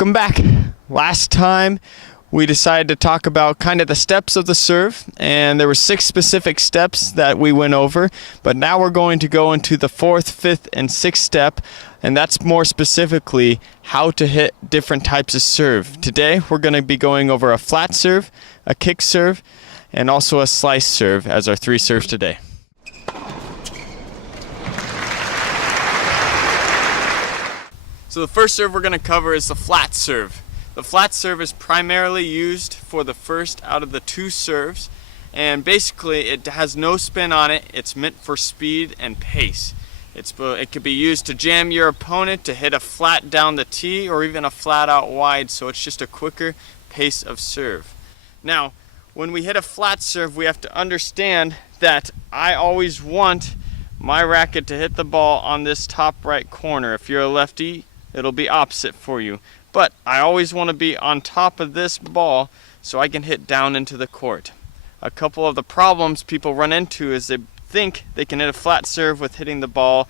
Welcome back. Last time we decided to talk about kind of the steps of the serve, and there were 6 specific steps that we went over, but now we're going to go into the 4th, 5th, and 6th step, and that's more specifically how to hit different types of serve. Today we're going to be going over a flat serve, a kick serve, and also a slice serve as our 3 serves today. So the first serve we're going to cover is the flat serve. The flat serve is primarily used for the first out of the 2 serves, and basically it has no spin on it. It's meant for speed and pace. It could be used to jam your opponent to hit a flat down the tee or even a flat out wide, so it's just a quicker pace of serve. Now, when we hit a flat serve, we have to understand that I always want my racket to hit the ball on this top right corner. If you're a lefty, it'll be opposite for you. But I always want to be on top of this ball so I can hit down into the court. A couple of the problems people run into is they think they can hit a flat serve with hitting the ball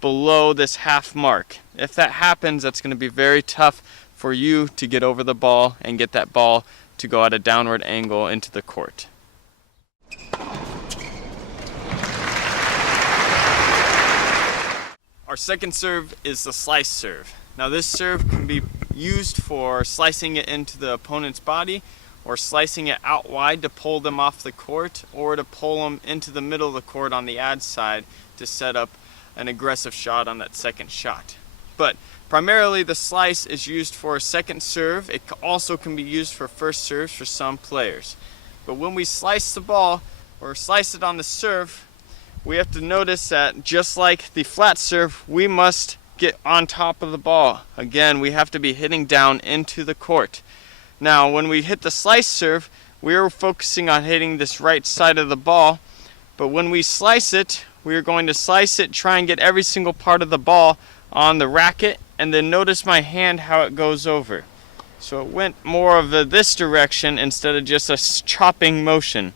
below this half mark. If that happens, that's going to be very tough for you to get over the ball and get that ball to go at a downward angle into the court. Our second serve is the slice serve. Now this serve can be used for slicing it into the opponent's body or slicing it out wide to pull them off the court, or to pull them into the middle of the court on the ad side to set up an aggressive shot on that second shot. But primarily the slice is used for a second serve. It also can be used for first serves for some players. But when we slice the ball or slice it on the serve, we have to notice that just like the flat serve, we must get on top of the ball. Again, we have to be hitting down into the court. Now, when we hit the slice serve, we are focusing on hitting this right side of the ball, but when we slice it, we are going to slice it, try and get every single part of the ball on the racket, and then notice my hand how it goes over. So it went more of this direction instead of just a chopping motion.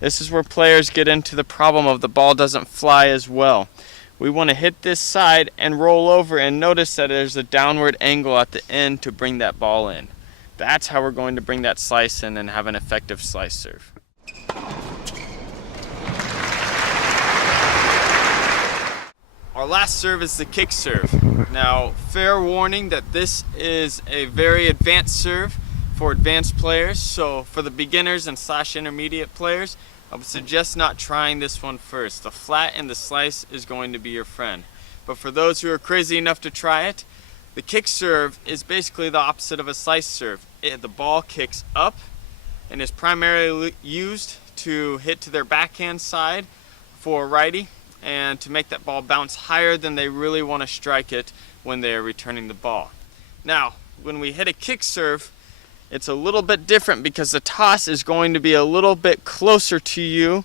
This is where players get into the problem of the ball doesn't fly as well. We want to hit this side and roll over, and notice that there's a downward angle at the end to bring that ball in. That's how we're going to bring that slice in and have an effective slice serve. Our last serve is the kick serve. Now, fair warning that this is a very advanced serve for advanced players, so for the beginners and / intermediate players, I would suggest not trying this one first. The flat and the slice is going to be your friend. But for those who are crazy enough to try it, the kick serve is basically the opposite of a slice serve. The ball kicks up and is primarily used to hit to their backhand side for a righty and to make that ball bounce higher than they really want to strike it when they are returning the ball. Now, when we hit a kick serve, it's a little bit different because the toss is going to be a little bit closer to you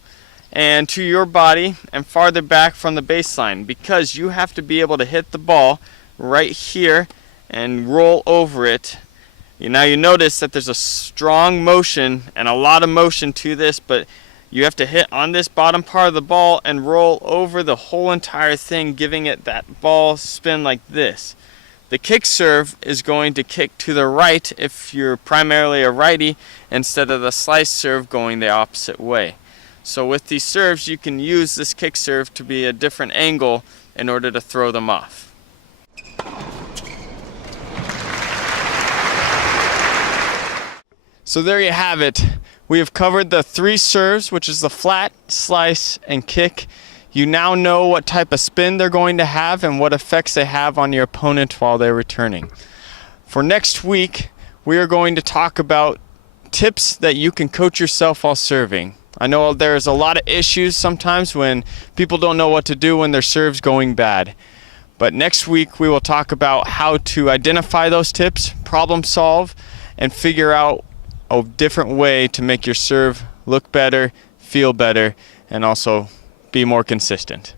and to your body and farther back from the baseline, because you have to be able to hit the ball right here and roll over it. Now you notice that there's a strong motion and a lot of motion to this, but you have to hit on this bottom part of the ball and roll over the whole entire thing, giving it that ball spin like this. The kick serve is going to kick to the right if you're primarily a righty, instead of the slice serve going the opposite way. So with these serves, you can use this kick serve to be a different angle in order to throw them off. So there you have it. We have covered the 3 serves, which is the flat, slice, and kick. You now know what type of spin they're going to have and what effects they have on your opponent while they're returning. For next week, we are going to talk about tips that you can coach yourself while serving. I know there's a lot of issues sometimes when people don't know what to do when their serve's going bad. But next week, we will talk about how to identify those tips, problem solve, and figure out a different way to make your serve look better, feel better, and also be more consistent.